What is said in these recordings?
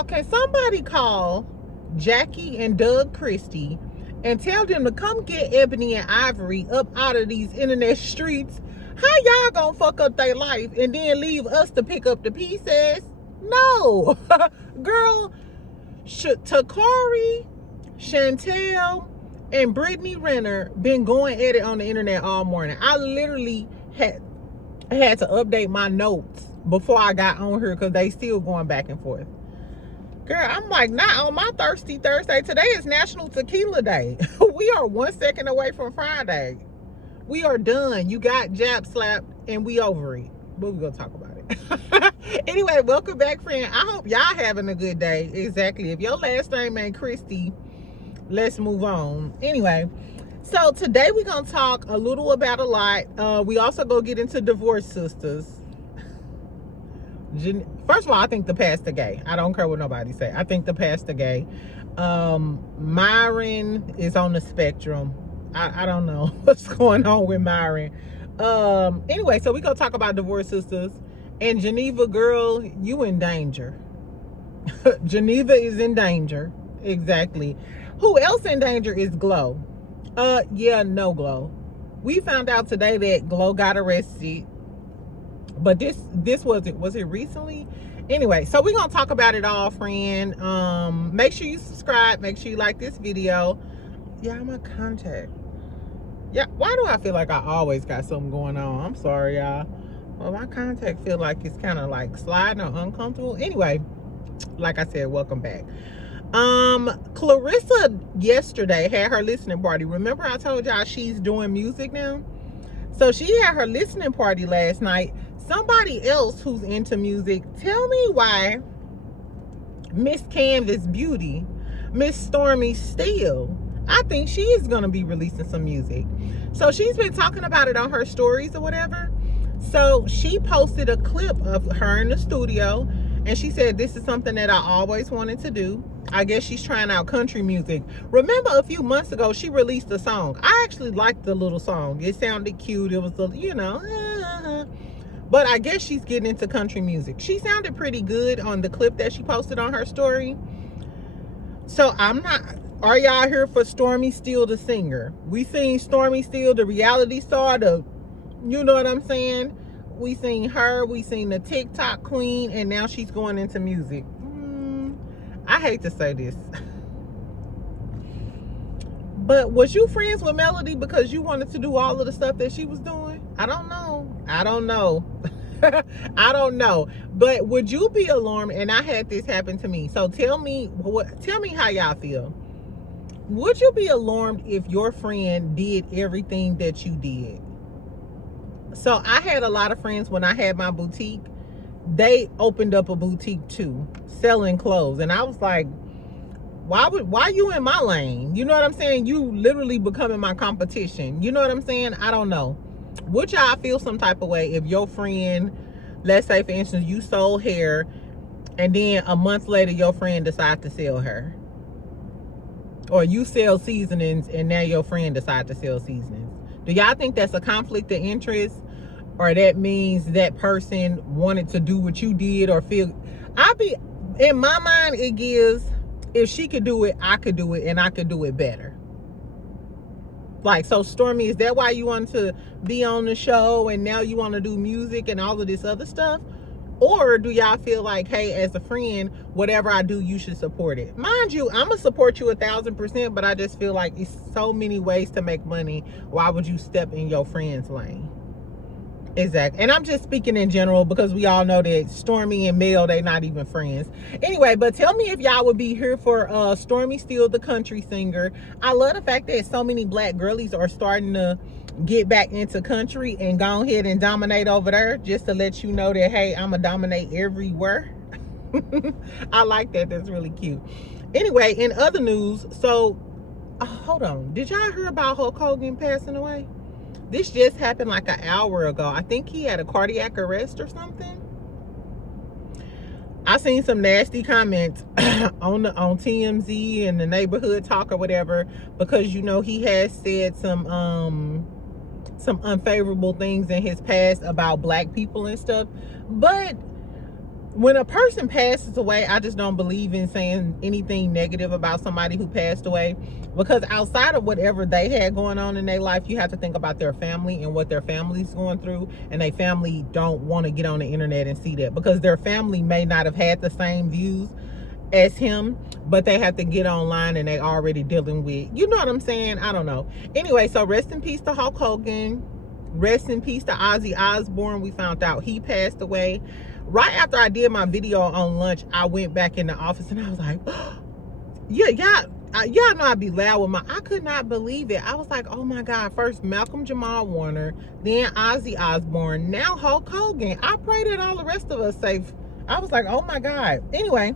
Now, can somebody call Jackie and Doug Christie and tell them to come get Ebony and Ivory up out of these internet streets? How y'all gonna fuck up their life and then leave us to pick up the pieces? No. Girl, Takari, Chantel, and Brittany Renner been going at it on the internet all morning. I literally had to update my notes before I got on here because they still going back and forth. Girl, I'm like, not on my Thirsty Thursday. Today is National Tequila Day. We are 1 second away from Friday. We are done. You got jab slapped and we over it. But we're going to talk about it. Anyway, welcome back, friend. I hope y'all having a good day. Exactly. If your last name ain't Christie, let's move on. Anyway, so today we're going to talk a little about a lot. We also go get into divorce sisters. First of all, I think the pastor gay. I don't care what nobody say. I think the pastor gay. Myron is on the spectrum. I don't know what's going on with Myron. Anyway, so we gonna talk about divorce sisters. And Geneva, girl, you in danger. Geneva is in danger. Exactly. Who else in danger is Glow. Yeah, no Glow. We found out today that Glow got arrested. But this was it recently? Anyway, so we're gonna talk about it all, friend. Make sure you subscribe, make sure you like this video. Yeah, my contact. Yeah, why do I feel like I always got something going on? I'm sorry, y'all. Well, my contact feel like it's kind of like sliding or uncomfortable. Anyway, like I said, welcome back. Clarissa yesterday had her listening party. Remember I told y'all she's doing music now? So she had her listening party last night. Somebody else who's into music, tell me why Miss Canvas Beauty, Miss Stormmy Steel, I think she is going to be releasing some music. So she's been talking about it on her stories or whatever. So she posted a clip of her in the studio and she said, this is something that I always wanted to do. I guess she's trying out country music. Remember a few months ago, she released a song. I actually liked the little song. It sounded cute. It was, you know, but I guess she's getting into country music. She sounded pretty good on the clip that she posted on her story. So I'm not, are y'all here for Stormmy Steel, the singer? We seen Stormmy Steel, the reality star, you know what I'm saying? We seen her, we seen the TikTok queen, and now she's going into music. I hate to say this. But was you friends with Melody because you wanted to do all of the stuff that she was doing? I don't know. I don't know. But would you be alarmed? And I had this happen to me. So tell me how y'all feel. Would you be alarmed if your friend did everything that you did? So I had a lot of friends when I had my boutique. They opened up a boutique too, selling clothes. And I was like, why you in my lane? You know what I'm saying? You literally becoming my competition. You know what I'm saying? I don't know. Would y'all feel some type of way if your friend, let's say for instance, you sold hair and then a month later your friend decides to sell her? Or you sell seasonings and now your friend decides to sell seasonings. Do y'all think that's a conflict of interest? Or that means that person wanted to do what you did or feel? In my mind, it gives, if she could do it, I could do it, and I could do it better. Like, so Stormy, is that why you want to be on the show and now you want to do music and all of this other stuff? Or do y'all feel like, hey, as a friend, whatever I do, you should support it? Mind you, I'm going to support you 1,000%, but I just feel like it's so many ways to make money. Why would you step in your friend's lane? Exactly. And I'm just speaking in general because we all know that Stormy and Mel, they not even friends. Anyway, but tell me if y'all would be here for Stormmy Steel, the country singer. I love the fact that so many black girlies are starting to get back into country and go ahead and dominate over there, just to let you know that, hey, I'm going to dominate everywhere. I like that. That's really cute. Anyway, in other news, so hold on. Did y'all hear about Hulk Hogan passing away? This just happened like an hour ago. I think he had a cardiac arrest or something. I seen some nasty comments on TMZ and the neighborhood talk or whatever, because you know he has said some unfavorable things in his past about black people and stuff. But when a person passes away, I just don't believe in saying anything negative about somebody who passed away, because outside of whatever they had going on in their life, you have to think about their family and what their family's going through, and their family don't want to get on the internet and see that, because their family may not have had the same views as him, but they have to get online and they already dealing with, you know what I'm saying? I don't know. Anyway, so rest in peace to Hulk Hogan. Rest in peace to Ozzy Osbourne. We found out he passed away. Right after I did my video on lunch, I went back in the office and I was like, yeah, y'all know I'd be loud with I could not believe it. I was like, oh my God, first Malcolm Jamal Warner, then Ozzy Osbourne, now Hulk Hogan. I pray that all the rest of us safe. I was like, oh my God. Anyway,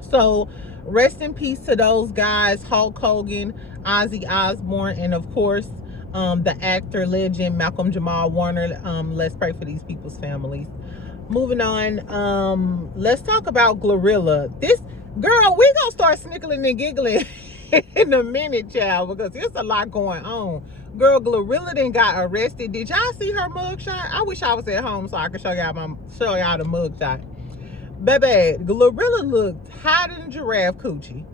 so rest in peace to those guys, Hulk Hogan, Ozzy Osbourne, and of course, the actor legend Malcolm Jamal Warner. Let's pray for these people's families. Moving on, let's talk about Glorilla. This girl, we gonna start snickling and giggling in a minute, child, because there's a lot going on. Girl, Glorilla then got arrested. Did y'all see her mugshot? I wish I was at home so I could show y'all the mugshot. Baby, Glorilla looked hot in giraffe coochie.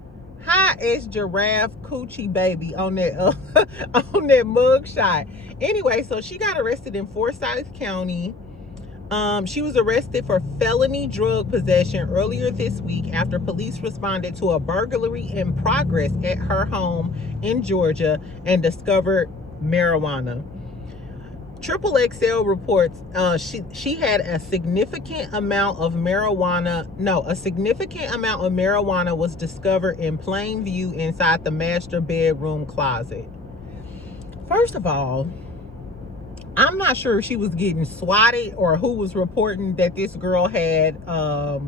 High as giraffe coochie, baby, on that on that mugshot. Anyway, so she got arrested in Forsyth County. She was arrested for felony drug possession earlier this week after police responded to a burglary in progress at her home in Georgia and discovered marijuana. Triple XL reports she had a significant amount of marijuana. No, a significant amount of marijuana was discovered in plain view inside the master bedroom closet. First of all, I'm not sure if she was getting swatted or who was reporting that this girl had that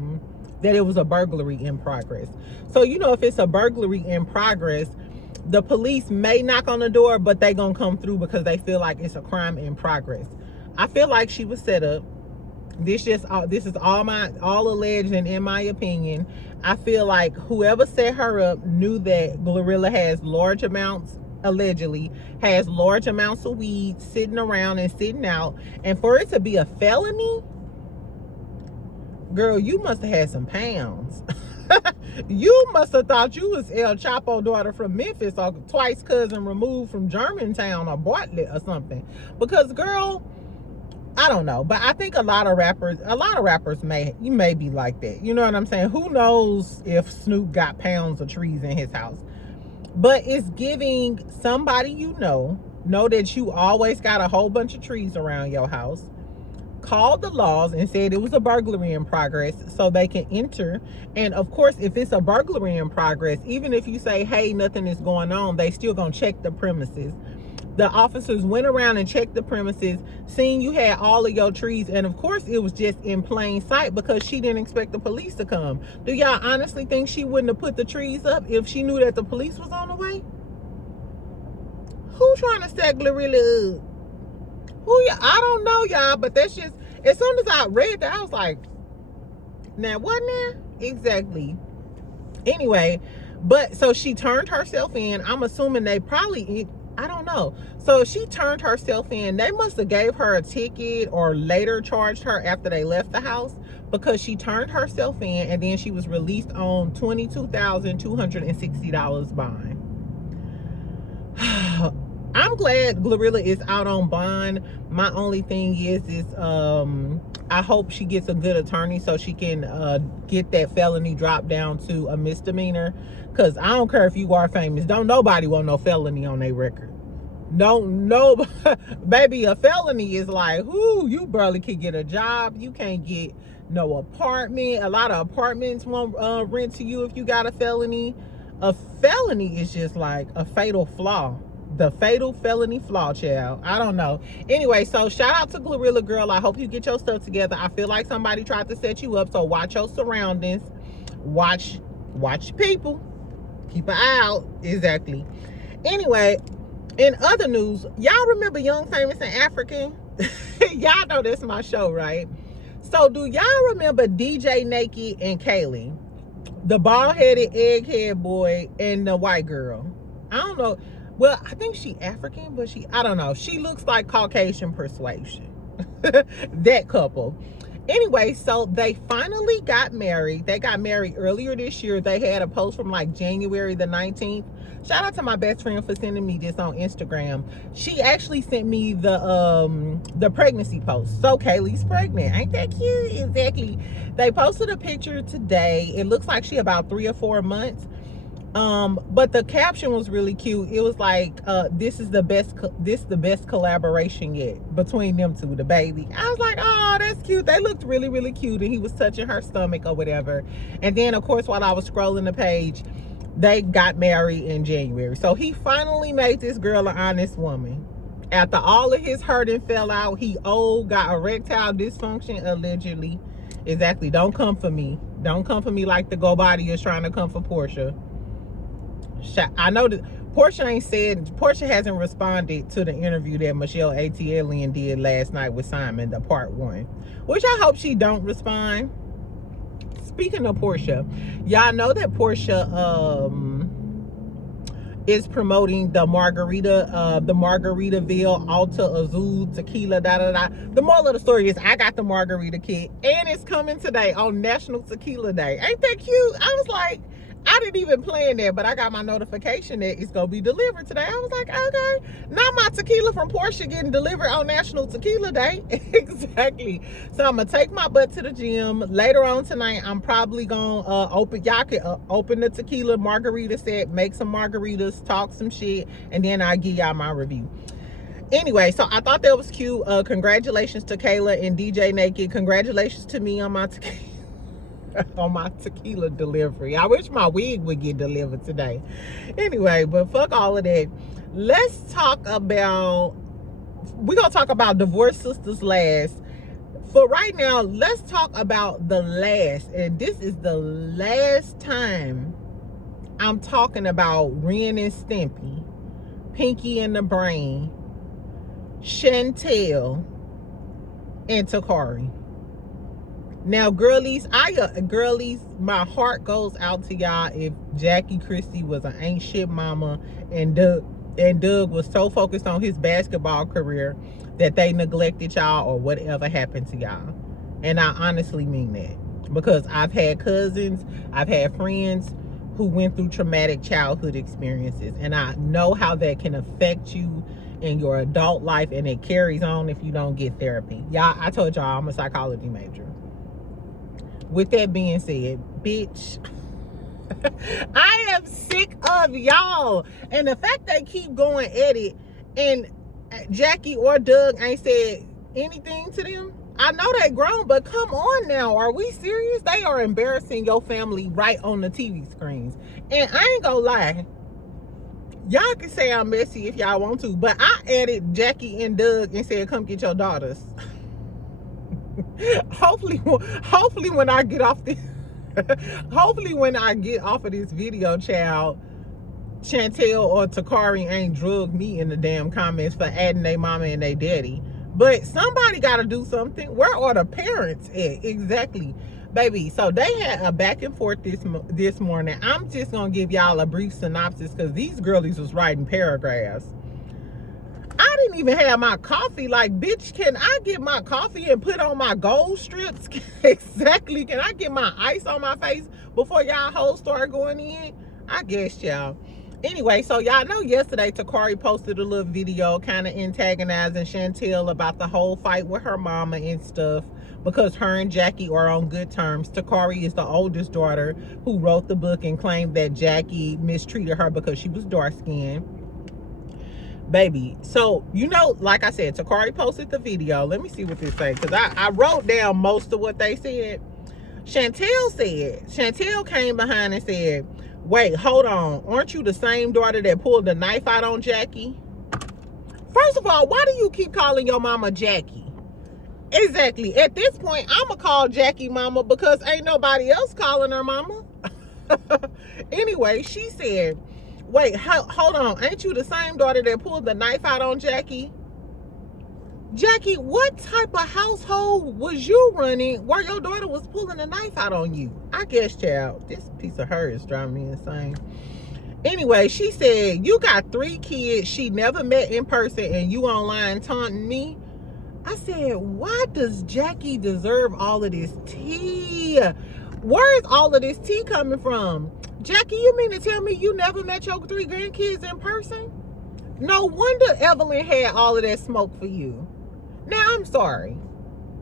it was a burglary in progress. So, you know, if it's a burglary in progress, the police may knock on the door, but they gonna come through because they feel like it's a crime in progress. I feel like she was set up. This is all alleged, and in my opinion, I feel like whoever set her up knew that Glorilla has large amounts, allegedly has large amounts of weed sitting around and sitting out, and for it to be a felony, girl, you must have had some pounds. You must have thought you was El Chapo daughter from Memphis, or twice cousin removed from Germantown or Bartlett or something. Because, girl, I don't know, but I think a lot of rappers may be like that. You know what I'm saying? Who knows if Snoop got pounds of trees in his house? But it's giving somebody you know that you always got a whole bunch of trees around your house, called the laws and said it was a burglary in progress so they can enter. And of course, if it's a burglary in progress, even if you say, hey, nothing is going on, they still gonna check the premises. The officers went around and checked the premises, seen you had all of your trees, and of course it was just in plain sight because she didn't expect the police to come. Do y'all honestly think she wouldn't have put the trees up if she knew that the police was on the way? Who trying to set Glorilla up? I don't know, y'all, but that's just, as soon as I read that, I was like, now what now? Exactly. Anyway, but so she turned herself in. I'm assuming they probably, I don't know. So she turned herself in. They must have gave her a ticket or later charged her after they left the house, because she turned herself in and then she was released on $22,260 bond. I'm glad Glorilla is out on bond. My only thing is I hope she gets a good attorney so she can get that felony dropped down to a misdemeanor. Because I don't care if you are famous. Don't nobody want no felony on their record. No, baby, a felony is like, you barely can get a job. You can't get no apartment. A lot of apartments won't rent to you if you got a felony. A felony is just like a fatal flaw. The fatal felony flaw, child. I don't know. Anyway, so shout out to Glorilla, girl. I hope you get your stuff together. I feel like somebody tried to set you up, so watch your surroundings. Watch people. Keep an eye out. Exactly. Anyway, in other news, y'all remember Young, Famous, and African? Y'all know that's my show, right? So do y'all remember DJ Naked and Kayleigh? The bald-headed, egghead boy and the white girl. I don't know. Well, I think she African, but I don't know. She looks like Caucasian persuasion. That couple. Anyway, so they finally got married. They got married earlier this year. They had a post from like January the 19th. Shout out to my best friend for sending me this on Instagram. She actually sent me the pregnancy post. So Kayleigh's pregnant. Ain't that cute? Exactly. They posted a picture today. It looks like she about 3 or 4 months. But the caption was really cute. It was like, this is the best collaboration yet between them two, the baby. I was like, oh, that's cute. They looked really, really cute. And he was touching her stomach or whatever. And then, of course, while I was scrolling the page, they got married in January. So he finally made this girl an honest woman. After all of his hurt and fell out, he got erectile dysfunction, allegedly. Exactly. Don't come for me. Don't come for me like the Go Body is trying to come for Portia. I know that Portia hasn't responded to the interview that Michelle ATLian did last night with Simon, the part 1, which I hope she don't respond. Speaking of Portia, y'all know that Portia is promoting the Margaritaville Alta Azul tequila, The moral of the story is I got the margarita kit and it's coming today on National Tequila Day. Ain't that cute? I was like, I didn't even plan that, but I got my notification that it's gonna be delivered today. I was like, okay, not my tequila from Portia getting delivered on National Tequila Day. Exactly. So I'm gonna take my butt to the gym later on tonight. I'm probably gonna open the tequila margarita set, make some margaritas, talk some shit, and then I'll give y'all my review. Anyway, so I thought that was cute. Congratulations to Kayleigh and DJ Naked. Congratulations to me on my tequila. On my tequila delivery. I wish my wig would get delivered today. Anyway, but fuck all of that. We're gonna talk about Divorced Sistas last. For right now, let's talk about the last, and this is the last time I'm talking about Ren and Stimpy, Pinky and the Brain, Chantel, and Takari. Now, girlies, my heart goes out to y'all if Jackie Christie was an ain't shit mama and Doug was so focused on his basketball career that they neglected y'all or whatever happened to y'all. And I honestly mean that, because I've had cousins, I've had friends who went through traumatic childhood experiences, and I know how that can affect you in your adult life, and it carries on if you don't get therapy. Y'all, I told y'all I'm a psychology major. With that being said, bitch, I am sick of y'all. And the fact they keep going at it and Jackie or Doug ain't said anything to them. I know they grown, but come on now. Are we serious? They are embarrassing your family right on the TV screens. And I ain't gonna lie, y'all can say I'm messy if y'all want to, but I added Jackie and Doug and said, come get your daughters. Hopefully when I get off this of this video, child, Chantel or Takari ain't drugged me in the damn comments for adding their mama and their daddy. But somebody got to do something. Where are the parents at? Exactly, baby. So they had a back and forth this morning. I'm just gonna give y'all a brief synopsis because these girlies was writing paragraphs. I didn't even have my coffee. Like, bitch, can I get my coffee and put on my gold strips? Exactly. Can I get my ice on my face before y'all hoes start going in? I guess, y'all. Anyway, so y'all know yesterday Takari posted a little video kind of antagonizing Chantel about the whole fight with her mama and stuff, because her and Jackie are on good terms. Takari is the oldest daughter who wrote the book and claimed that Jackie mistreated her because she was dark-skinned. Baby, so, you know, like I said, Takari posted the video. Let me see what this says, because I wrote down most of what they said. Chantel came behind and said, wait, hold on. Aren't you the same daughter that pulled the knife out on Jackie? First of all, why do you keep calling your mama Jackie? Exactly. At this point, I'm going to call Jackie mama because ain't nobody else calling her mama. Anyway, she said, wait, hold on. Ain't you the same daughter that pulled the knife out on Jackie? Jackie, what type of household was you running where your daughter was pulling a knife out on you? I guess, child, this piece of her is driving me insane. Anyway, she said, you got 3 kids she never met in person and you online taunting me? I said, why does Jackie deserve all of this tea? Where is all of this tea coming from? Jackie, you mean to tell me you never met your 3 grandkids in person? No wonder Evelyn had all of that smoke for you. Now, I'm sorry.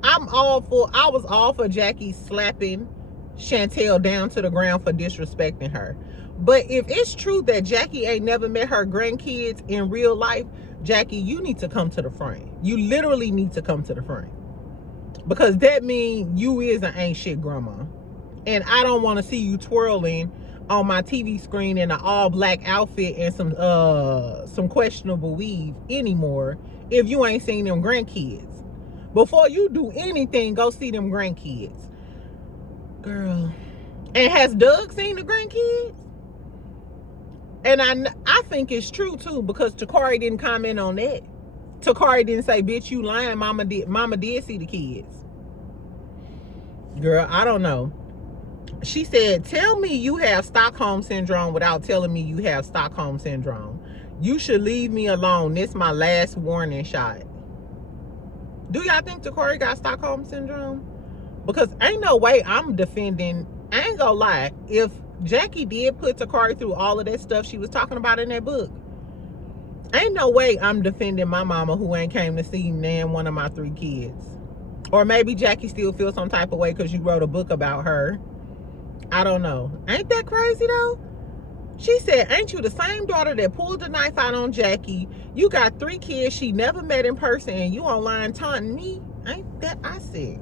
I was all for Jackie slapping Chantel down to the ground for disrespecting her. But if it's true that Jackie ain't never met her grandkids in real life, Jackie, you need to come to the front. You literally need to come to the front. Because that means you is an ain't shit grandma. And I don't want to see you twirling on my TV screen in an all-black outfit and some questionable weave anymore if you ain't seen them grandkids. Before you do anything, go see them grandkids. Girl. And has Doug seen the grandkids? And I think it's true too, because Takari didn't comment on that. Takari didn't say, bitch, you lying, mama did see the kids. Girl, I don't know. She said, tell me you have Stockholm Syndrome without telling me you have Stockholm Syndrome. You should leave me alone. This is my last warning shot. Do y'all think Takari got Stockholm Syndrome? Because ain't no way I'm defending, I ain't gonna lie, if Jackie did put Takari through all of that stuff she was talking about in that book, ain't no way I'm defending my mama who ain't came to see nan one of my 3 kids. Or maybe Jackie still feels some type of way because you wrote a book about her. I don't know. Ain't that crazy though? She said, ain't you the same daughter that pulled the knife out on Jackie? You got 3 kids she never met in person and you online taunting me? Ain't that, I said,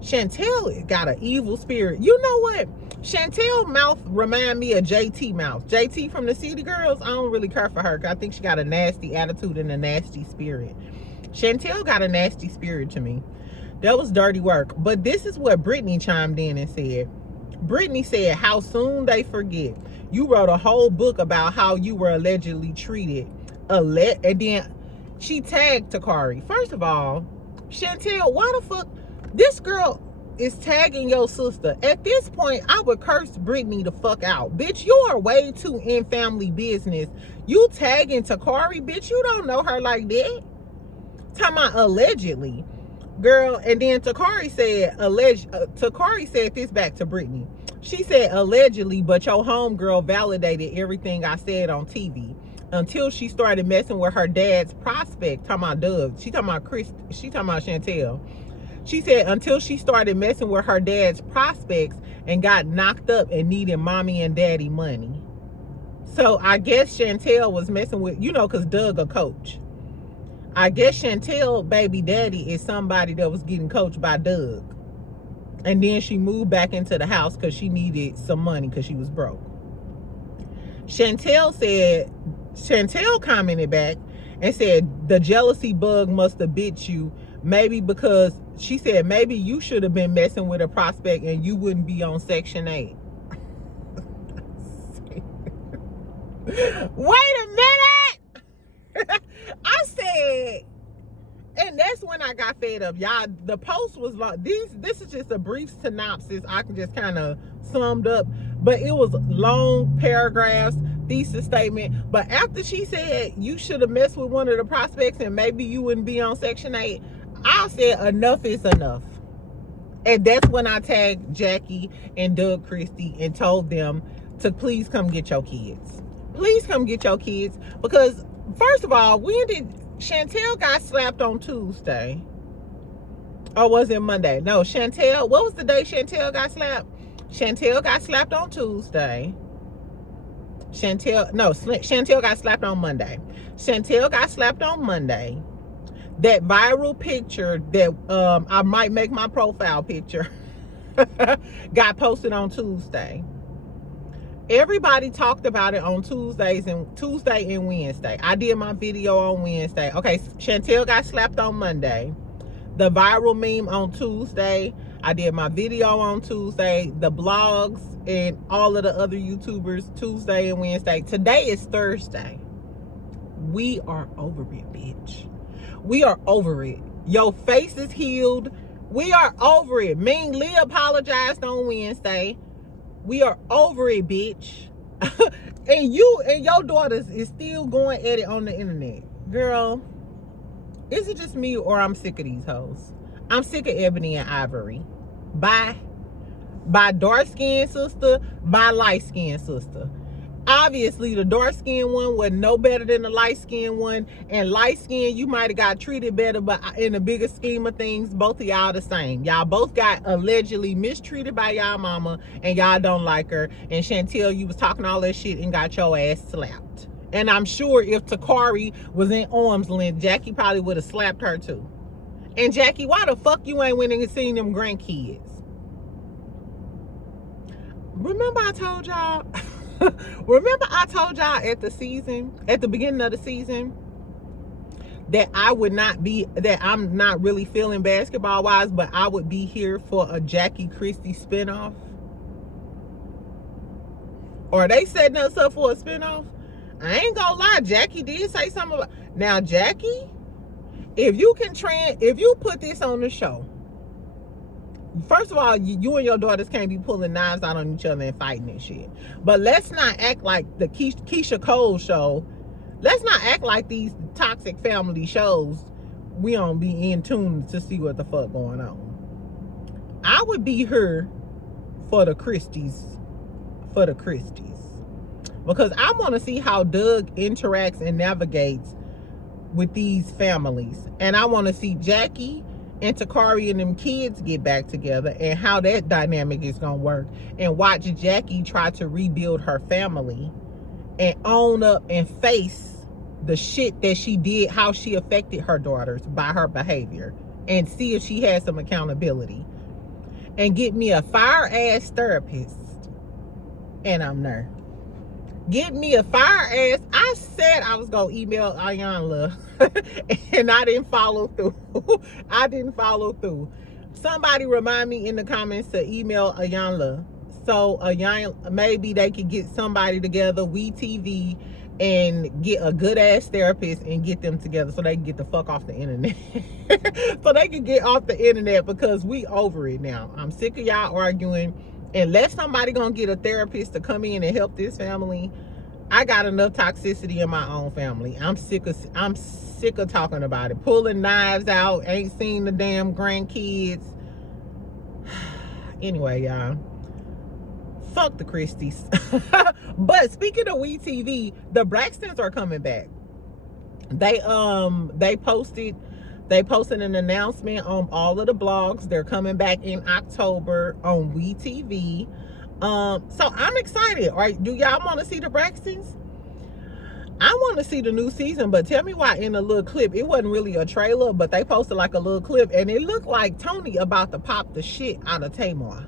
Chantel got an evil spirit. You know what? Chantel mouth remind me of JT mouth. JT from the City Girls, I don't really care for her because I think she got a nasty attitude and a nasty spirit. Chantel got a nasty spirit to me. That was dirty work. But this is what Brittany chimed in and said. Brittany said, how soon they forget. You wrote a whole book about how you were allegedly treated. And then she tagged Takari. First of all, Chantel, why the fuck? This girl is tagging your sister. At this point, I would curse Brittany the fuck out. Bitch, you are way too in family business. You tagging Takari, bitch, you don't know her like that. Talking about allegedly. Girl, and then Takari said this back to Brittany. She said allegedly, but your homegirl validated everything I said on TV until she started messing with her dad's prospect. Talking about Doug. She talking about Christie. She talking about Chantel. She said until she started messing with her dad's prospects and got knocked up and needed mommy and daddy money. So I guess Chantel was messing with, you know, because Doug a coach. I guess Chantel baby daddy is somebody that was getting coached by Doug. And then she moved back into the house because she needed some money because she was broke. Chantel commented back and said, the jealousy bug must have bit you. Maybe because, she said, maybe you should have been messing with a prospect and you wouldn't be on Section 8. Wait a minute! I said, and that's when I got fed up. Y'all, the post was long. This is just a brief synopsis. I can just kind of summed up. But it was long paragraphs, thesis statement. But after she said you should have messed with one of the prospects and maybe you wouldn't be on Section 8, I said enough is enough. And that's when I tagged Jackie and Doug Christie and told them to please come get your kids. Please come get your kids. Because first of all, when did Chantel got slapped on Tuesday? Or was it Monday? No, Chantel, what was the day Chantel got slapped? Chantel got slapped on Tuesday. Chantel got slapped on Monday. Chantel got slapped on Monday. That viral picture that I might make my profile picture got posted on Tuesday. Everybody talked about it on Tuesday and Wednesday. I did my video on Wednesday. Okay, Chantel got slapped on Monday. The viral meme on Tuesday. I did my video on Tuesday. The blogs and all of the other YouTubers Tuesday and Wednesday. Today is Thursday. We are over it, bitch. We are over it. Your face is healed. We are over it. Ming Lee apologized on Wednesday. We are over it, bitch. And you and your daughters is still going at it on the internet. Girl, is it just me or I'm sick of these hoes? I'm sick of Ebony and Ivory. By dark-skinned sister, by light-skinned sister. Obviously, the dark-skinned one was no better than the light-skinned one. And light-skinned, you might have got treated better, but in the bigger scheme of things, both of y'all the same. Y'all both got allegedly mistreated by y'all mama, and y'all don't like her. And Chantel, you was talking all that shit and got your ass slapped. And I'm sure if Takari was in arm's length, Jackie probably would have slapped her too. And Jackie, why the fuck you ain't went and seen them grandkids? Remember I told y'all... Remember I told y'all at the beginning of the season, that I'm not really feeling basketball wise, but I would be here for a Jackie Christie spinoff? Or they setting us up for a spinoff? I ain't gonna lie, Jackie did say something about, now Jackie, if you put this on the show, first of all, you and your daughters can't be pulling knives out on each other and fighting and shit. But let's not act like the Keisha Cole show. Let's not act like these toxic family shows. We don't be in tune to see what the fuck going on. I would be here for the Christies. Because I want to see how Doug interacts and navigates with these families. And I want to see Jackie and Takari and them kids get back together and how that dynamic is gonna work, and watch Jackie try to rebuild her family and own up and face the shit that she did, how she affected her daughters by her behavior, and see if she has some accountability, and get me a fire ass therapist. And I'm there. Get me a fire ass. I said I was gonna email Ayanla and I didn't follow through. Somebody remind me in the comments to email Ayanla, so Ayanla, maybe they could get somebody together, WeTV, and get a good ass therapist and get them together so they can get the fuck off the internet. So they can get off the internet, because we over it now. I'm sick of y'all arguing. Unless somebody gonna get a therapist to come in and help this family, I got enough toxicity in my own family. I'm sick of talking about it. Pulling knives out, ain't seen the damn grandkids. Anyway, y'all, fuck the Christies. But speaking of WeTV, the Braxtons are coming back. They posted an announcement on all of the blogs. They're coming back in October on WeTV. So I'm excited. All right, do y'all want to see the Braxtons? I want to see the new season, but tell me why in a little clip, it wasn't really a trailer, but they posted like a little clip, and it looked like Toni about to pop the shit out of Tamar.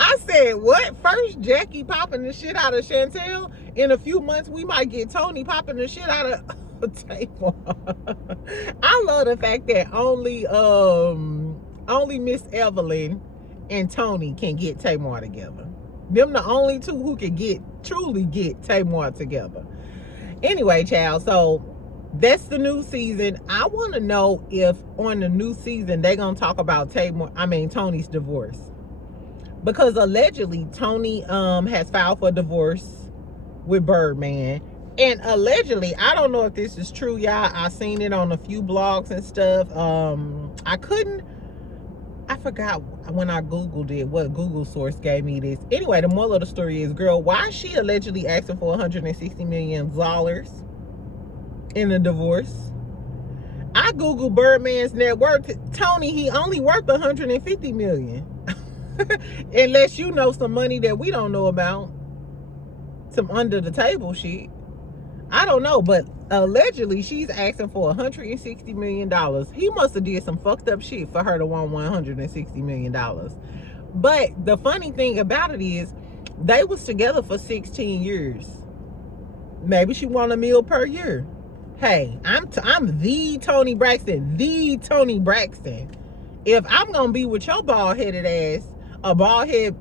I said, what? First Jackie popping the shit out of Chantel? In a few months, we might get Toni popping the shit out of Tamar. I love the fact that only Miss Evelyn and Toni can get Tamar together. Them the only two who can truly get Tamar together. Anyway, child, so that's the new season. I want to know if on the new season they gonna talk about Toni's divorce, because allegedly Toni has filed for divorce with Birdman. And allegedly, I don't know if this is true, y'all. I seen it on a few blogs and stuff. I forgot when I Googled it, what Google source gave me this. Anyway, the moral of the story is, girl, why is she allegedly asking for $160 million in a divorce? I Googled Birdman's net worth. Toni, he only worth $150 million. Unless you know some money that we don't know about. Some under the table shit. I don't know, but allegedly she's asking for $160 million. He must have did some fucked up shit for her to want $160 million. But the funny thing about it is, they was together for 16 years. Maybe she want $1 million per year. Hey, I'm the Toni Braxton, If I'm gonna be with your bald-headed ass, a bald-head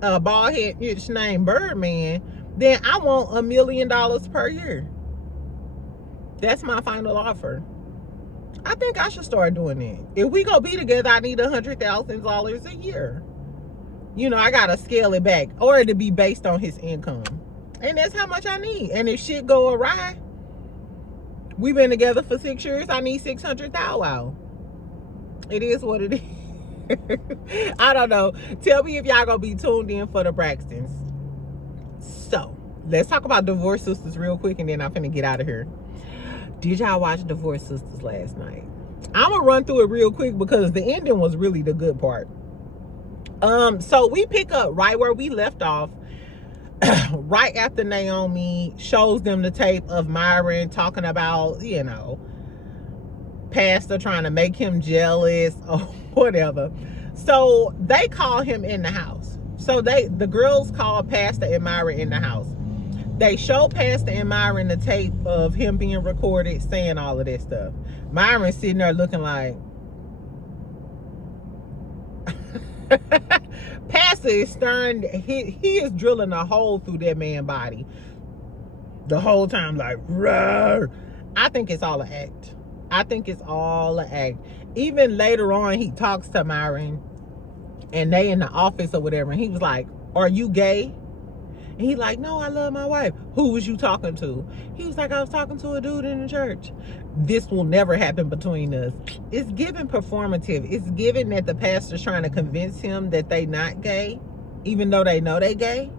bitch named Birdman, then I want $1 million per year. That's my final offer. I think I should start doing it. If we gonna be together, I need $100,000 a year. You know, I gotta scale it back, or to be based on his income. And that's how much I need. And if shit go awry, We've been together for 6 years. I need 600,000. Wow. It is what it is. I don't know. Tell me if y'all gonna be tuned in for the Braxtons. So, let's talk about Divorce Sistas real quick, and then I'm finna get out of here. Did y'all watch Divorce Sistas last night? I'm gonna run through it real quick because the ending was really the good part. So we pick up right where we left off. Right after Naomi shows them the tape of Myron talking about, you know, Pastor trying to make him jealous or whatever. So they call him in the house. So the girls call Pastor and Myron in the house. They show Pastor and Myron the tape of him being recorded saying all of that stuff. Myron's sitting there looking like, Pastor is stern. He is drilling a hole through that man's body the whole time, like, rawr. I think it's all an act. I think it's all an act. Even later on, he talks to Myron, and they in the office or whatever, and he was like, "Are you gay?" And he like, "No, I love my wife." "Who was you talking to?" He was like, "I was talking to a dude in the church." This will never happen between us. It's given performative. It's given that the pastor's trying to convince him that they not gay, even though they know they gay.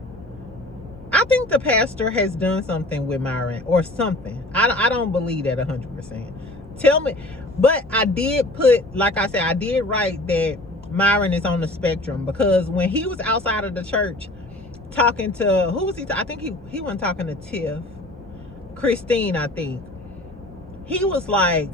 I think the pastor has done something with Myron or something. I don't believe that 100%. Tell me. But I did put, like I said, I did write that Myron is on the spectrum, because when he was outside of the church talking to, who was he? I think he wasn't talking to Tiff. Christine, I think. He was like,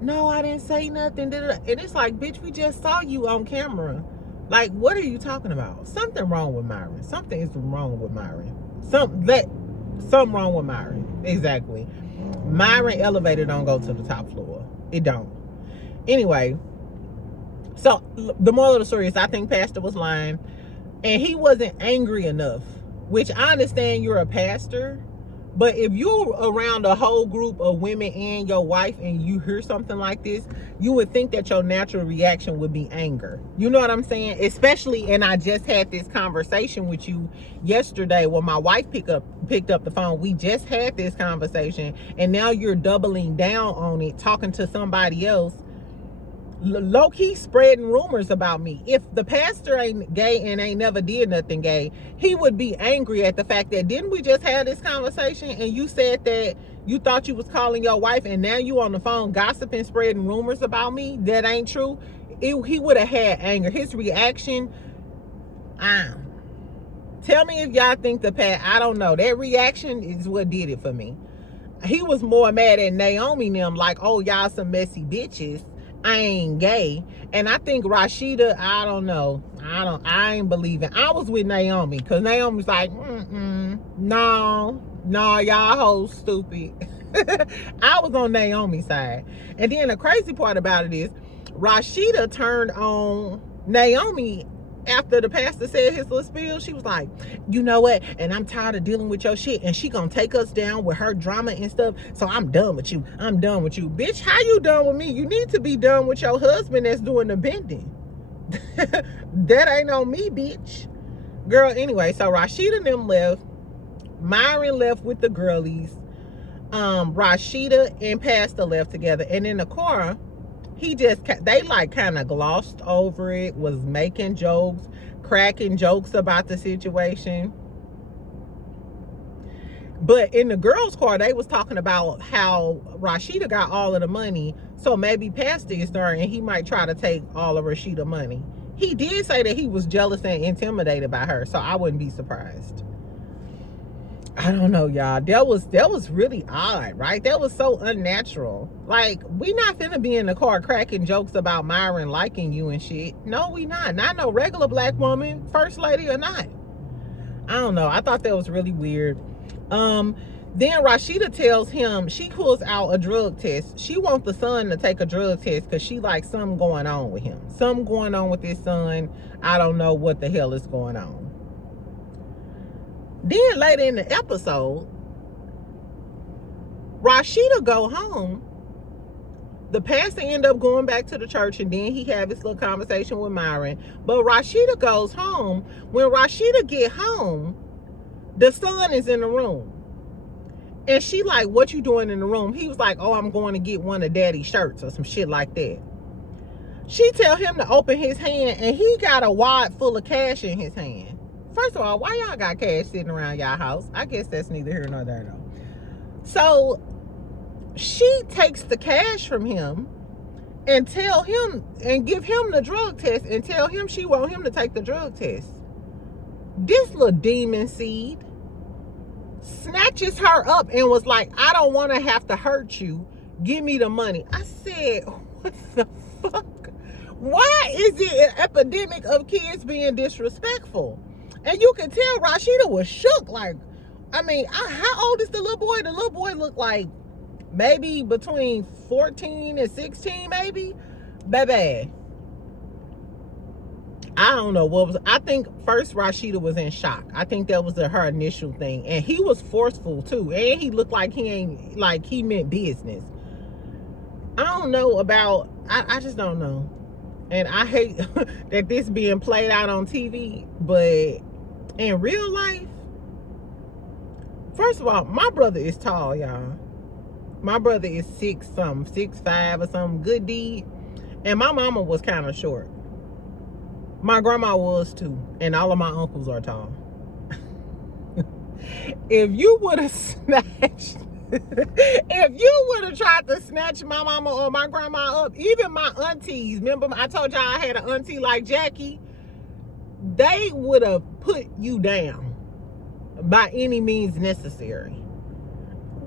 "No, I didn't say nothing." And it's like, bitch, we just saw you on camera. Like, what are you talking about? Something wrong with Myron. Something is wrong with Myron. Something wrong with Myron. Exactly. Myron elevator don't go to the top floor. It don't. Anyway, so the moral of the story is I think Pastor was lying, and he wasn't angry enough, which I understand you're a pastor, but if you're around a whole group of women and your wife and you hear something like this, you would think that your natural reaction would be anger. You know what I'm saying? Especially, and I just had this conversation with you yesterday when my wife picked up the phone. We just had this conversation, and now you're doubling down on it, talking to somebody else, low-key spreading rumors about me. If the pastor ain't gay and ain't never did nothing gay, he would be angry at the fact that, didn't we just have this conversation and you said that you thought you was calling your wife, and now you on the phone gossiping, spreading rumors about me that ain't true? He would have had anger. His reaction, tell me if y'all think I don't know, that reaction is what did it for me. He was more mad at Naomi and them, like, "Oh, y'all some messy bitches. I ain't gay." And I think Rashida, I don't know. I ain't believing. I was with Naomi, because Naomi's like, no, y'all hoes stupid. I was on Naomi's side. And then the crazy part about it is Rashida turned on Naomi after the pastor said his little spiel. She was like, "You know what? And I'm tired of dealing with your shit. And she gonna take us down with her drama and stuff. So I'm done with you. I'm done with you." Bitch, how you done with me? You need to be done with your husband that's doing the bending. That ain't on me, bitch. Girl, anyway, so Rashida and them left. Myron left with the girlies. Rashida and Pastor left together. And in the car, they like kind of glossed over it, was making jokes, cracking jokes about the situation. But in the girls' car, they was talking about how Rashida got all of the money, so maybe Pastor is there and he might try to take all of Rashida's money. He did say that he was jealous and intimidated by her, so I wouldn't be surprised. I don't know, y'all. That was really odd, right? That was so unnatural. Like, we not finna be in the car cracking jokes about Myron liking you and shit. No, we not. Not no regular black woman, first lady or not. I don't know. I thought that was really weird. Then Rashida tells him, she pulls out a drug test. She wants the son to take a drug test because she likes something going on with him. Something going on with his son. I don't know what the hell is going on. Then later in the episode, Rashida go home. The pastor end up going back to the church, and then he have his little conversation with Myron. But Rashida goes home. When Rashida get home, the son is in the room. And she like, what you doing in the room? He was like, oh, I'm going to get one of daddy's shirts or some shit like that. She tell him to open his hand, and he got a wad full of cash in his hand. First of all, why y'all got cash sitting around y'all house? I guess that's neither here nor there though. So she takes the cash from him and tell him and give him the drug test and tell him she want him to take the drug test. This little demon seed snatches her up and was like, I don't want to have to hurt you. Give me the money. I said, what the fuck? Why is it an epidemic of kids being disrespectful? And you can tell Rashida was shook. Like, I mean, how old is the little boy? The little boy looked like maybe between 14 and 16, maybe. Baby. I don't know what was. I think first Rashida was in shock. I think that was her initial thing. And he was forceful too. And he looked like he meant business. I don't know about, I just don't know. And I hate that this being played out on TV, but in real life, first of all, my brother is tall, y'all. My brother is 6'5" or something, good deed. And my mama was kind of short. My grandma was too. And all of my uncles are tall. If you would have snatched, if you would have tried to snatch my mama or my grandma up, even my aunties, remember I told y'all I had an auntie like Jackie, they would have put you down by any means necessary.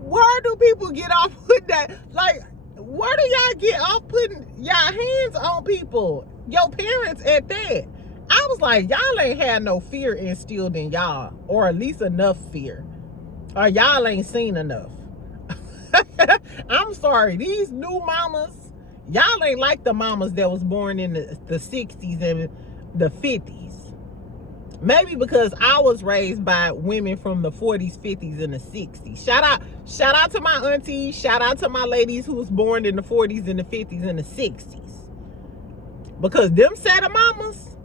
Where do people get off with that? Like, where do y'all get off putting y'all hands on people? Your parents at that. I was like, y'all ain't had no fear instilled in y'all, or at least enough fear, or y'all ain't seen enough. I'm sorry, these new mamas, y'all ain't like the mamas that was born in the 60s and the 50s. Maybe because I was raised by women from the 40s, 50s, and the 60s. Shout out to my aunties. Shout out to my ladies who was born in the 40s and the 50s and the 60s. Because them set of mamas,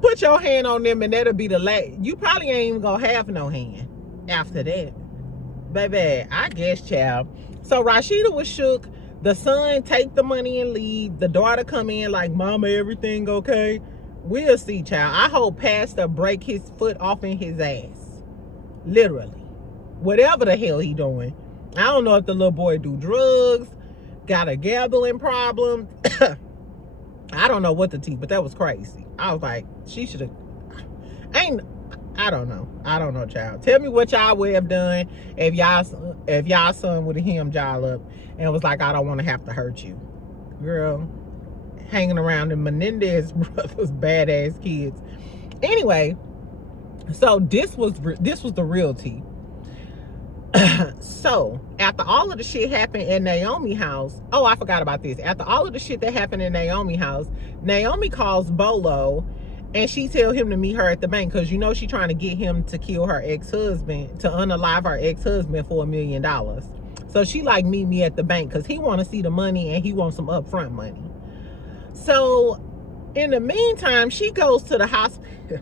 put your hand on them and that'll be the last. You probably ain't even gonna have no hand after that. Baby, I guess, child. So Rashida was shook. The son take the money and leave. The daughter come in like, mama, everything okay? We'll see, child. I hope Pastor break his foot off in his ass. Literally. Whatever the hell he doing. I don't know if the little boy do drugs, got a gambling problem. I don't know what to teach, but that was crazy. I was like, she should have. I don't know, child. Tell me what y'all would have done if y'all son would have hemmed y'all up and was like, I don't want to have to hurt you. Girl, hanging around the Menendez brothers, badass kids. Anyway, so this was the real tea. So after all of the shit happened in Naomi's house, oh, I forgot about this. After all of the shit that happened in Naomi's house, Naomi calls Bolo and she tell him to meet her at the bank because you know she trying to get him to kill her ex-husband, to unalive her ex-husband for $1 million. So she like, meet me at the bank because he want to see the money and he wants some upfront money. So in the meantime, she goes to the hospital.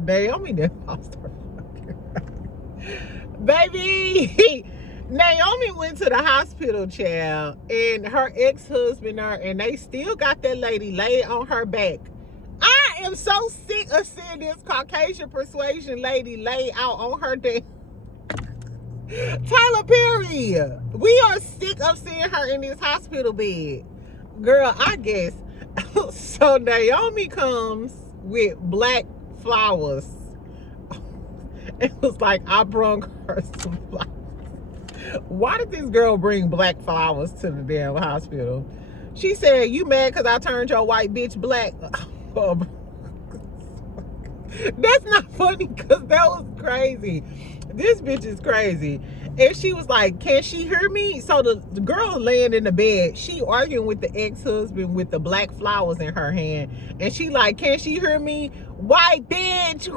Naomi didn't lost her fucking baby. Naomi went to the hospital, child, and her ex-husband and they still got that lady laid on her back. I am so sick of seeing this Caucasian persuasion lady lay out on her damn Tyler Perry. We are sick of seeing her in this hospital bed. Girl, I guess. So Naomi comes with black flowers. It was like, I brung her some flowers. Why did this girl bring black flowers to the damn hospital? She said, you mad because I turned your white bitch black? That's not funny because that was crazy. This bitch is crazy. And she was like, can she hear me? So the girl laying in the bed, she arguing with the ex-husband with the black flowers in her hand. And she like, can she hear me? White bitch.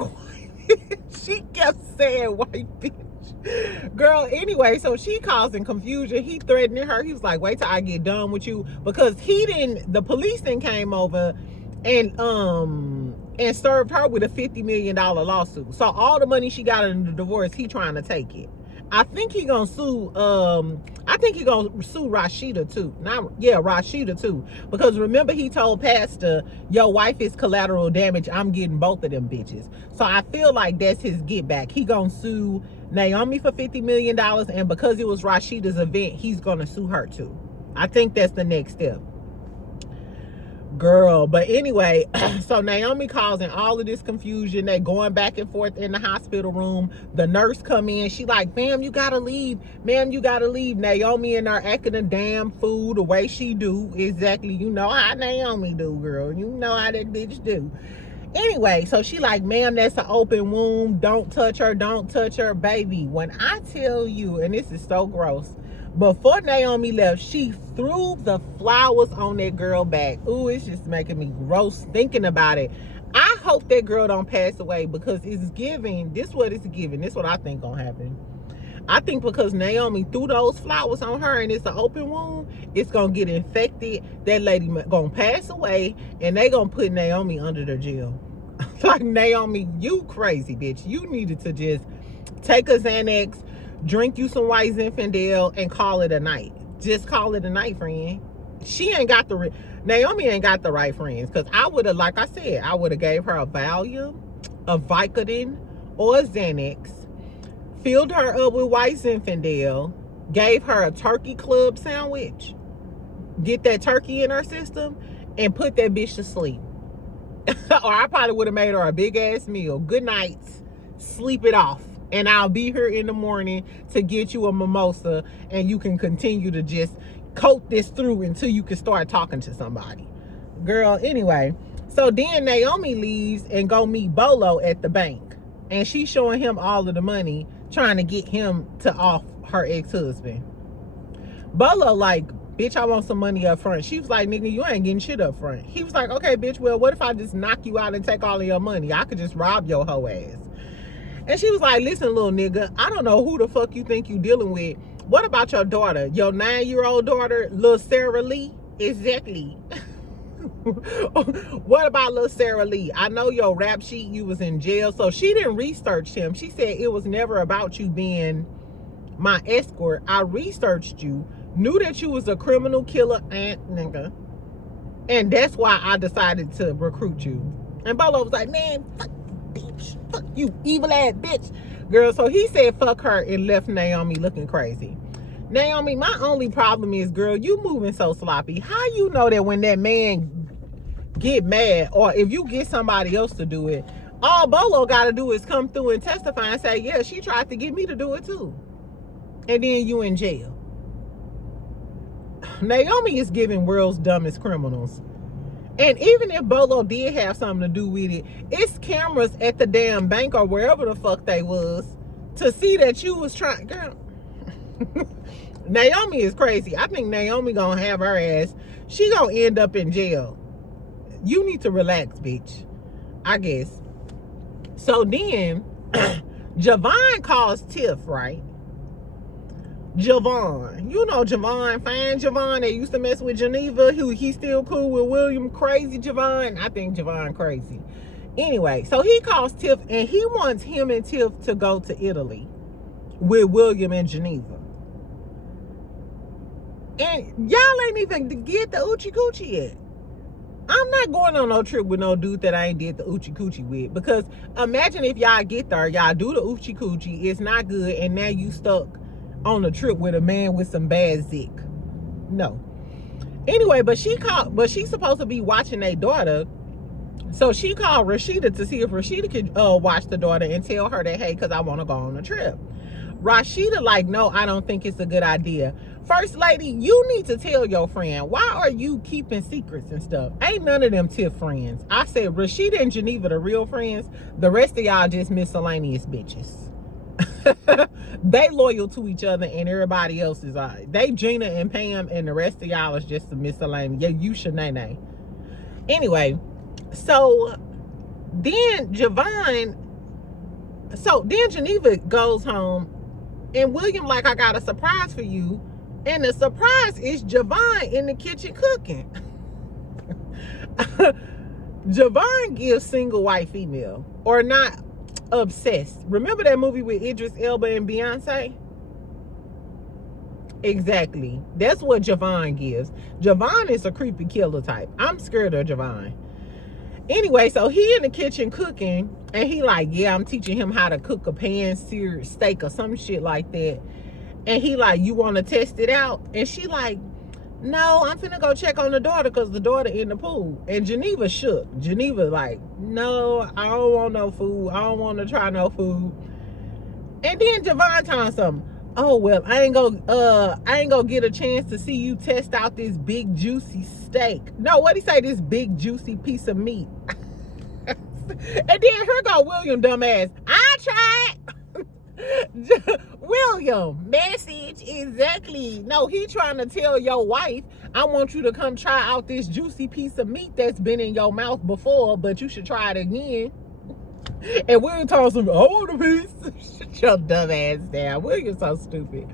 She kept saying white bitch. Girl, anyway, so she causing confusion. He threatening her. He was like, wait till I get done with you. Because the police then came over and and served her with a $50 million lawsuit. So all the money she got in the divorce, he trying to take it. I think he gonna sue Rashida too. Rashida too. Because remember he told Pastor, your wife is collateral damage. I'm getting both of them bitches. So I feel like that's his get back. He gonna sue Naomi for $50 million, and because it was Rashida's event, he's gonna sue her too. I think that's the next step. Girl, but anyway, so Naomi causing all of this confusion. They going back and forth in the hospital room. The nurse come in. She like, ma'am, you gotta leave. Ma'am, you gotta leave. Naomi and her acting a damn fool the way she do. Exactly. You know how Naomi do, girl. You know how that bitch do. Anyway, so she like, ma'am, that's an open wound. Don't touch her. Don't touch her, baby. When I tell you, and this is so gross, before Naomi left, she threw the flowers on that girl back. Ooh, it's just making me gross thinking about it. I hope that girl don't pass away, because it's giving. This what it's giving. This what I think gonna happen. I think because Naomi threw those flowers on her and it's an open wound, it's gonna get infected. That lady gonna pass away, and they gonna put Naomi under the jail. Like, Naomi, you crazy bitch. You needed to just take a Xanax, drink you some white Zinfandel, and call it a night. Just call it a night, friend. Naomi ain't got the right friends, because I would have, like I said, I would have gave her a Valium, a Vicodin, or a Xanax, filled her up with white Zinfandel, gave her a turkey club sandwich, get that turkey in her system, and put that bitch to sleep. Or I probably would have made her a big ass meal. Good night, sleep it off. And I'll be here in the morning to get you a mimosa, and you can continue to just coat this through until you can start talking to somebody. Girl, anyway. So then Naomi leaves and go meet Bolo at the bank. And she's showing him all of the money, trying to get him to off her ex-husband. Bolo like, bitch, I want some money up front. She was like, nigga, you ain't getting shit up front. He was like, okay, bitch, well, what if I just knock you out and take all of your money? I could just rob your hoe ass. And she was like, listen, little nigga, I don't know who the fuck you think you dealing with. What about your daughter? Your 9-year-old daughter, little Sarah Lee? Exactly. What about little Sarah Lee? I know your rap sheet, you was in jail. So she didn't research him. She said it was never about you being my escort. I researched you, knew that you was a criminal killer nigga. And that's why I decided to recruit you. And Bolo was like, man, fuck. Bitch, fuck you, evil ass bitch. Girl, so he said fuck her and left Naomi looking crazy. Naomi, my only problem is, girl, you moving so sloppy. How you know that when that man get mad, or if you get somebody else to do it, all Bolo gotta do is come through and testify and say, yeah, she tried to get me to do it too. And then you in jail. Naomi is giving world's dumbest criminals. And even if Bolo did have something to do with it, it's cameras at the damn bank or wherever the fuck they was to see that you was trying. Girl, Naomi is crazy. I think Naomi gonna have her ass. She gonna end up in jail. You need to relax, bitch. I guess. So then, Javon calls Tiff, right? Javon, you know Javon, fine Javon that used to mess with Geneva, who he's still cool with William. Crazy Javon. I think Javon crazy. Anyway, so he calls Tiff, and he wants him and Tiff to go to Italy with William and Geneva. And y'all ain't even get the Oochie Coochie yet. I'm not going on no trip with no dude that I ain't did the Oochie Coochie with, because imagine if y'all get there, y'all do the Oochie Coochie, it's not good, and now you stuck on a trip with a man with some bad zick. No. Anyway, but she's supposed to be watching their daughter. So she called Rashida to see if Rashida could watch the daughter and tell her that, hey, because I want to go on a trip. Rashida like, no, I don't think it's a good idea. First lady, you need to tell your friend, why are you keeping secrets and stuff? Ain't none of them Tiff friends. I said Rashida and Geneva the real friends. The rest of y'all just miscellaneous bitches. They loyal to each other, and everybody else is they Gina and Pam, and the rest of y'all is just a miscellaneous. Yeah, you should nay. Anyway, so then Geneva goes home, and William like, I got a surprise for you, and the surprise is Javon in the kitchen cooking. Javon gives single white female, or not obsessed. Remember that movie with Idris Elba and Beyonce? Exactly. That's what Javon gives. Javon is a creepy killer type. I'm scared of Javon. Anyway, so he in the kitchen cooking, and he like, yeah, I'm teaching him how to cook a pan-seared steak or some shit like that. And he like, you want to test it out? And she like, no, I'm finna go check on the daughter because the daughter in the pool. And Geneva shook. Geneva like, no, I don't want no food. I don't want to try no food. And then Javon telling something. Oh, well, I ain't gonna get a chance to see you test out this big juicy steak. No, what'd he say? This big juicy piece of meat. And then here go William, dumbass. I tried. William, message exactly. No, he trying to tell your wife, I want you to come try out this juicy piece of meat that's been in your mouth before, but you should try it again. And William told him, I want a piece. Shut your dumb ass down. William's so stupid.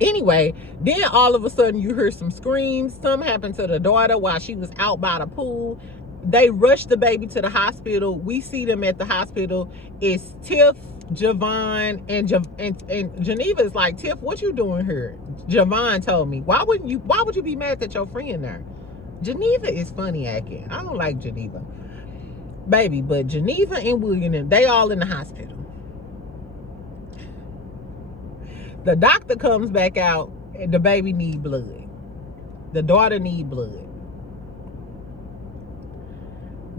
Anyway, then all of a sudden you hear some screams. Something happened to the daughter while she was out by the pool. They rushed the baby to the hospital. We see them at the hospital. It's Tiff, Javon, and Geneva is like, Tiff, what you doing here? Javon told me. Why would you be mad that your friend there? Geneva is funny acting. I don't like Geneva. Baby, but Geneva and William, they all in the hospital. The doctor comes back out and the baby need blood. The daughter need blood.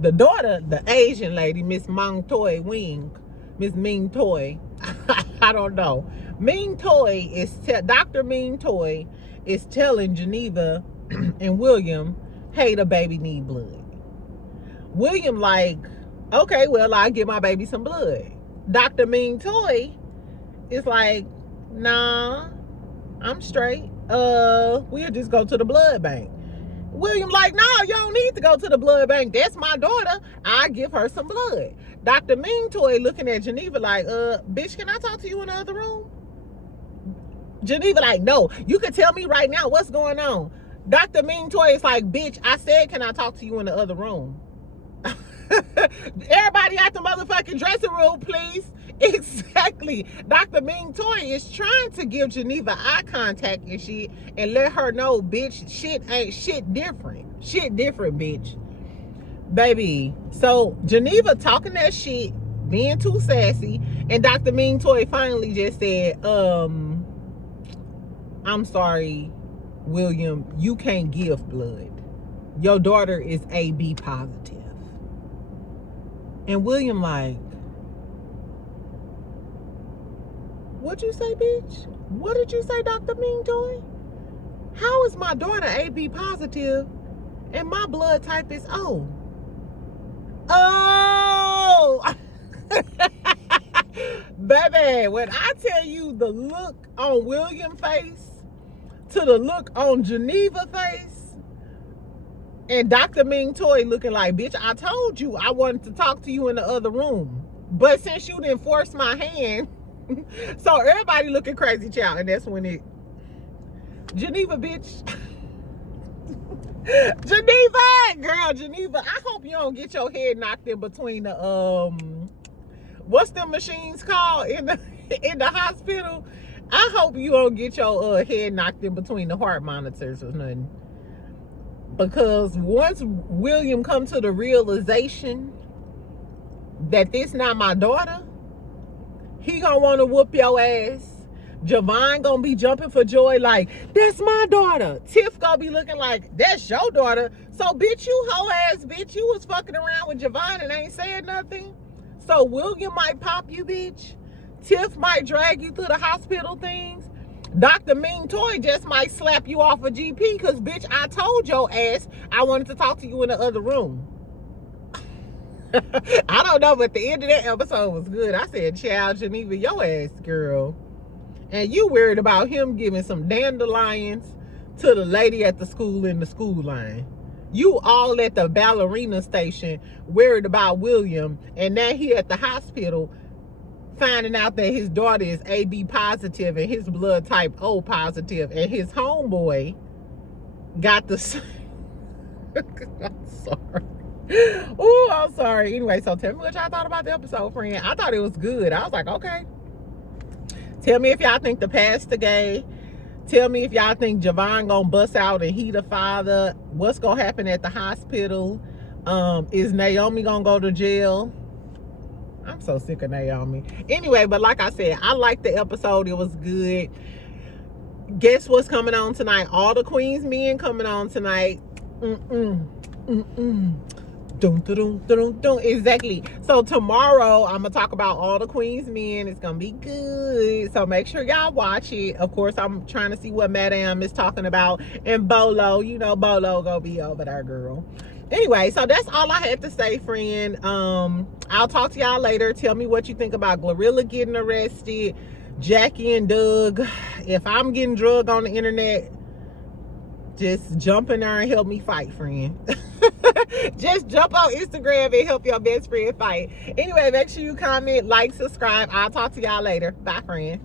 The daughter, the Asian lady, Miss Ming Toy, I don't know. Dr. Ming Toy is telling Geneva and William, hey, the baby need blood. William like, okay, well, I'll give my baby some blood. Dr. Ming Toy is like, nah, I'm straight. We'll just go to the blood bank. William like, no, you don't need to go to the blood bank. That's my daughter. I'll give her some blood. Dr. Ming Toy looking at Geneva like, bitch, can I talk to you in the other room? Geneva like, no, you can tell me right now what's going on. Dr. Ming Toy is like, bitch, I said, can I talk to you in the other room? Everybody at the motherfucking dressing room, please. Exactly. Dr. Ming Toy is trying to give Geneva eye contact and shit and let her know, bitch, shit ain't shit different. Shit different, bitch. Baby. So Geneva talking that shit, being too sassy, and Dr. Ming Toy finally just said, I'm sorry, William, you can't give blood. Your daughter is AB positive. And William like, what'd you say, bitch? What did you say, Dr. Ming Toy? How is my daughter AB positive and my blood type is O? Oh! Baby, when I tell you the look on William's face to the look on Geneva's face, and Dr. Ming Toy looking like, bitch, I told you I wanted to talk to you in the other room. But since you didn't force my hand, so everybody looking crazy, child. And that's when it, Geneva, bitch. Geneva, girl, Geneva, I hope you don't get your head knocked in between the, what's them machines called in the hospital? I hope you don't get your head knocked in between the heart monitors or nothing. Because once William comes to the realization that this not my daughter, he gonna want to whoop your ass. Javon gonna be jumping for joy like, that's my daughter. Tiff gonna be looking like, that's your daughter. So bitch, you hoe ass bitch, you was fucking around with Javon and ain't saying nothing. So William might pop you, bitch. Tiff might drag you to the hospital things. Dr. Ming Toy just might slap you off a GP because, bitch, I told your ass I wanted to talk to you in the other room. I don't know, but the end of that episode was good. I said, child, Geneva, your ass, girl. And you worried about him giving some dandelions to the lady at the school in the school line. You all at the ballerina station worried about William, and now he at the hospital finding out that his daughter is AB positive and his blood type O positive, and his homeboy got the I'm sorry. Oh, I'm sorry. Anyway, so tell me what y'all thought about the episode, friend. I thought it was good. I was like, okay. Tell me if y'all think the pastor gay. Tell me if y'all think Javon gonna bust out and he the father. What's gonna happen at the hospital? Is Naomi gonna go to jail? I'm so sick of Naomi. Anyway, but like I said, I liked the episode. It was good. Guess what's coming on tonight? All the Queen's men coming on tonight. Dun, dun, dun, dun. Exactly. So tomorrow I'm gonna talk about All the Queen's men. It's gonna be good. So make sure y'all watch it. Of course, I'm trying to see what Madame is talking about. And Bolo, you know Bolo gonna be over there, girl. Anyway, so that's all I had to say, friend. I'll talk to y'all later. Tell me what you think about Glorilla getting arrested, Jackie and Doug. If I'm getting drugged on the internet, just jump in there and help me fight, friend. Just jump on Instagram and help your best friend fight. Anyway, make sure you comment, like, subscribe. I'll talk to y'all later. Bye, friend.